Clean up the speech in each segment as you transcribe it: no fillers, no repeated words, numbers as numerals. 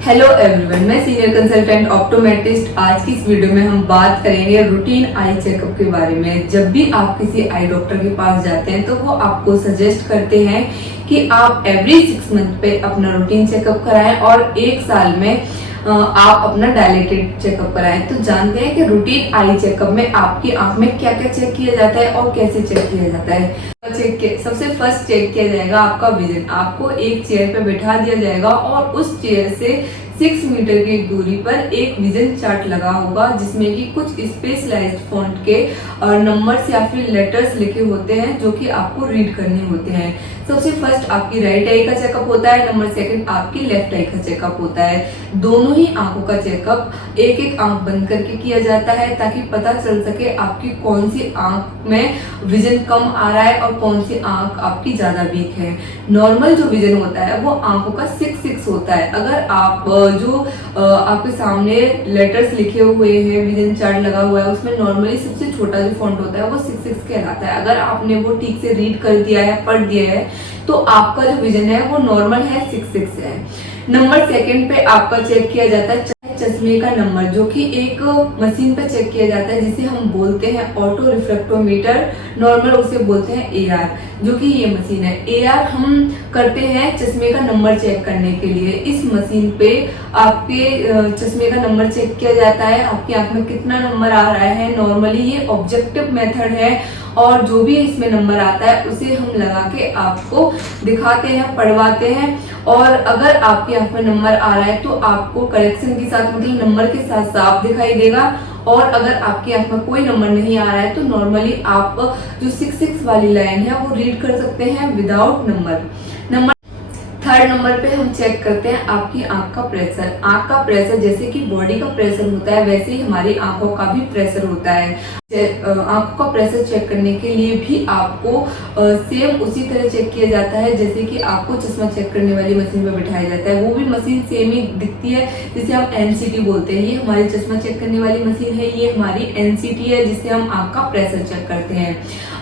Hello everyone, मैं senior consultant optometrist. आज की इस वीडियो में हम बात करेंगे रूटीन आई चेकअप के बारे में। जब भी आप किसी आई डॉक्टर के पास जाते हैं तो वो आपको सजेस्ट करते हैं कि आप एवरी 6 मंथ पे अपना रूटीन चेकअप कराएं और 1 साल में आप अपना डायलेटेड चेकअप कराएं। तो जानते हैं कि रूटीन आई चेकअप में आपकी आंख में क्या क्या चेक किया जाता है और कैसे चेक किया जाता है। सबसे फर्स्ट चेक किया जाएगा आपका विजन। आपको एक चेयर पे बैठा दिया जाएगा और उस चेयर से 6 मीटर की दूरी पर एक विजन चार्ट लगा होगा जिसमें कि कुछ स्पेशलाइज्ड फॉन्ट के नंबर्स या फिर लेटर्स लिखे होते हैं जो कि आपको रीड करने होते हैं। सबसे फर्स्ट आपकी राइट आई का चेकअप होता है, नंबर सेकंड आपकी लेफ्ट आई का चेकअप होता है। दोनों ही आंखों का चेकअप एक एक आंख बंद करके किया जाता है ताकि पता चल सके आपकी कौन सी आंख में विजन कम आ रहा है और कौन सी आंख आपकी ज्यादा वीक है। नॉर्मल जो विजन होता है वो आंखों का 6-6 होता है। अगर आप जो आपके सामने लेटर्स लिखे हुए हैं, विजन चार्ट लगा हुआ है, उसमें नॉर्मली सबसे छोटा जो फॉन्ट होता है वो 6-6 कहलाता है। अगर आपने वो ठीक से रीड कर दिया है, पढ़ दिया है, तो आपका जो विजन है वो नॉर्मल है, 6-6 है। नंबर सेकंड पे आपका चेक किया जाता है चश्मे का नंबर, जो कि एक मशीन पे चेक किया जाता है जिसे हम बोलते हैं ऑटो रिफ्रैक्टोमीटर। नॉर्मल उसे बोलते हैं AR, जो कि ये मशीन है। AR हम करते हैं चश्मे का नंबर चेक करने के लिए। इस मशीन पे आपके चश्मे का नंबर चेक किया जाता है, आपकी आंख में कितना नंबर आ रहा है। नॉर्मली ये ऑब्जेक्टिव मेथड है और जो भी इसमें नंबर आता है उसे हम लगा के आपको दिखाते हैं, पढ़वाते हैं। और अगर आपकी आंख में नंबर आ रहा है तो आपको करेक्शन के साथ, मतलब नंबर के साथ साफ दिखाई देगा। और अगर आपकी आंख में कोई नंबर नहीं आ रहा है तो नॉर्मली आप जो 6-6 वाली लाइन है वो रीड कर सकते हैं विदाउट नंबर। थर्ड नंबर पे हम चेक करते हैं आपकी आंख का प्रेशर। आंख का प्रेशर जैसे कि बॉडी का प्रेशर होता है वैसे ही हमारी आंखों का भी प्रेशर होता है। आंखों का प्रेशर चेक करने के लिए भी आपको सेम उसी तरह चेक किया जाता है जैसे कि आपको चश्मा चेक करने वाली मशीन पे बिठाया जाता है। वो भी मशीन सेम ही दिखती है जिसे हम NCT बोलते हैं। ये हमारी चश्मा चेक करने वाली मशीन है, ये हमारी NCT है जिससे हम आंख का प्रेशर चेक करते हैं।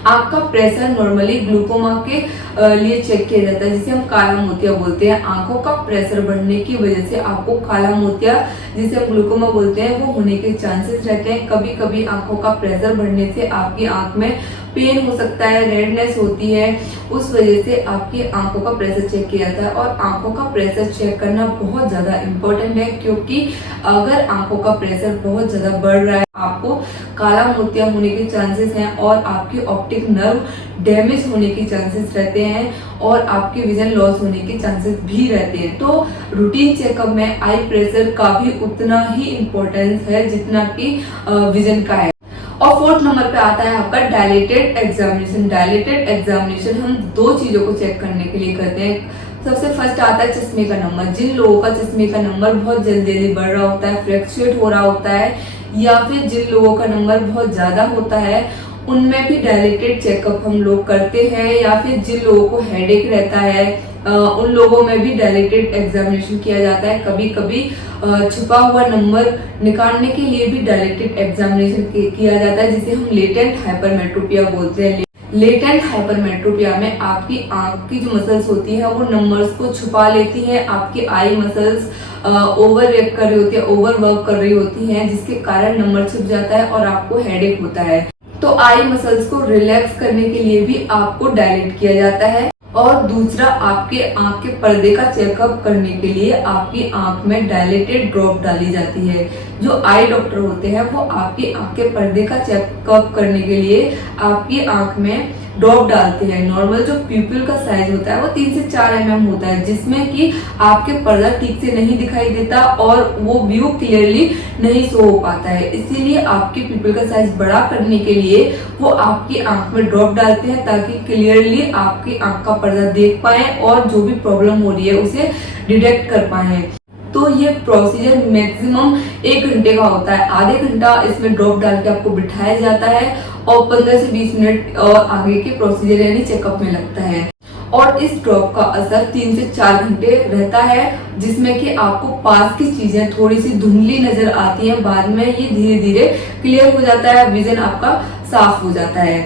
आंख का प्रेशर नॉर्मली ग्लूकोमा के लिए चेक किया जाता है जिसे हम काला मोतिया बोलते हैं। आंखों का प्रेशर बढ़ने की वजह से आपको काला मोतिया, जिसे हम ग्लूकोमा बोलते हैं, वो होने के चांसेस रहते हैं। कभी कभी आंखों का प्रेशर बढ़ने से आपकी आंख में पेन हो सकता है, रेडनेस होती है, उस वजह से आपकी आंखों का प्रेशर चेक किया जाता है। और आंखों का प्रेशर चेक करना बहुत ज्यादा इम्पोर्टेंट है क्योंकि अगर आंखों का प्रेशर बहुत ज्यादा बढ़ रहा है आपको काला मोतिया होने के चांसेस हैं और आपकी ऑप्टिक नर्व डैमेज होने के चांसेस रहते हैं और आपके विजन लॉस होने के चांसेस भी रहते हैं। तो रूटीन चेकअप में आई प्रेशर का भी उतना ही इम्पोर्टेंस है जितना कि विजन का है। और फोर्थ नंबर पे आता है आपका डायलेटेड एग्जामिनेशन। डायलेटेड एग्जामिनेशन हम 2 चीजों को चेक करने के लिए करते हैं। सबसे फर्स्ट आता है चश्मे का नंबर। जिन लोगों का चश्मे का नंबर बहुत जल्दी जल्दी बढ़ रहा होता है, फ्लक्चुएट हो रहा होता है, या फिर जिन लोगों का नंबर बहुत ज्यादा होता है, उनमें भी डायलेटेड चेकअप हम लोग करते हैं। या फिर जिन लोगों को हेडेक रहता है उन लोगों में भी डायलेटेड एग्जामिनेशन किया जाता है। कभी कभी छुपा हुआ नंबर निकालने के लिए भी डायलेटेड एग्जामिनेशन किया जाता है जिसे हम लेटेंट हाइपरमेट्रोपिया बोलते हैं। लेटेंट हाइपरमेट्रोपिया में आपकी आंख की जो मसल्स होती है वो नंबर्स को छुपा लेती हैं। आपकी आई मसल्स ओवर रिएक्ट कर रही होती है, ओवर वर्क कर रही होती हैं, जिसके कारण नंबर छुप जाता है और आपको हेडेक होता है। तो आई मसल्स को रिलैक्स करने के लिए भी आपको डायलेट किया जाता है। और दूसरा, आपके आंख के पर्दे का चेकअप करने के लिए आपकी आंख में डायलेटेड ड्रॉप डाली जाती है। जो आई डॉक्टर होते हैं वो आपकी आंख के पर्दे का चेकअप करने के लिए आपकी आंख में ड्रॉप डालते हैं। नॉर्मल जो प्यूपिल का साइज होता है वो 3 से 4 mm होता है जिसमें कि आपके पर्दा ठीक से नहीं दिखाई देता और वो व्यू क्लियरली नहीं शो हो पाता है। इसीलिए आपके प्यूपिल का साइज बड़ा करने के लिए वो आपकी आंख में ड्रॉप डालते हैं ताकि क्लियरली आपकी आंख का पर्दा देख पाए और जो भी प्रॉब्लम हो रही है उसे डिटेक्ट कर पाए। तो ये प्रोसीजर मैक्सिमम 1 घंटे का होता है। आधे घंटा इसमें ड्रॉप डाल के आपको बिठाया जाता है और 15 से 20 मिनट और आगे के प्रोसीजर यानी चेकअप में लगता है। और इस ड्रॉप का असर 3 से 4 घंटे रहता है जिसमें कि आपको पास की चीजें थोड़ी सी धुंधली नजर आती हैं। बाद में ये धीरे धीरे क्लियर हो जाता है, विजन आपका साफ हो जाता है।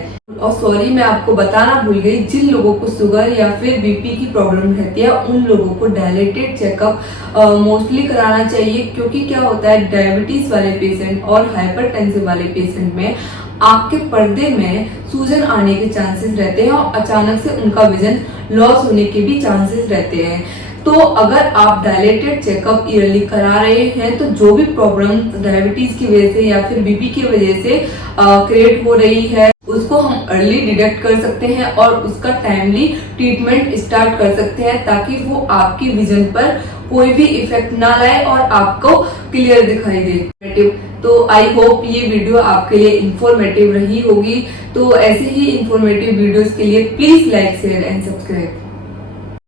और सॉरी, मैं आपको बताना भूल गई, जिन लोगों को शुगर या फिर बीपी की प्रॉब्लम रहती है उन लोगों को डायलेटेड चेकअप मोस्टली कराना चाहिए। क्योंकि क्या होता है, डायबिटीज वाले पेशेंट और हाइपरटेंसिव वाले पेशेंट में आपके पर्दे में सूजन आने के चांसेस रहते हैं और अचानक से उनका विजन लॉस होने के भी चांसेस रहते हैं। तो अगर आप डायलेटेड चेकअप ईयरली करा रहे हैं तो जो भी प्रॉब्लम डायबिटीज की वजह से या फिर बीपी की वजह से क्रिएट हो रही है उसको हम अर्ली डिटेक्ट कर सकते हैं और उसका टाइमली ट्रीटमेंट स्टार्ट कर सकते हैं, ताकि वो आपकी विजन पर कोई भी इफेक्ट ना लाए और आपको क्लियर दिखाई दे। तो आई होप ये वीडियो आपके लिए इंफॉर्मेटिव रही होगी। तो ऐसे ही इंफॉर्मेटिव वीडियोस के लिए please like share and subscribe.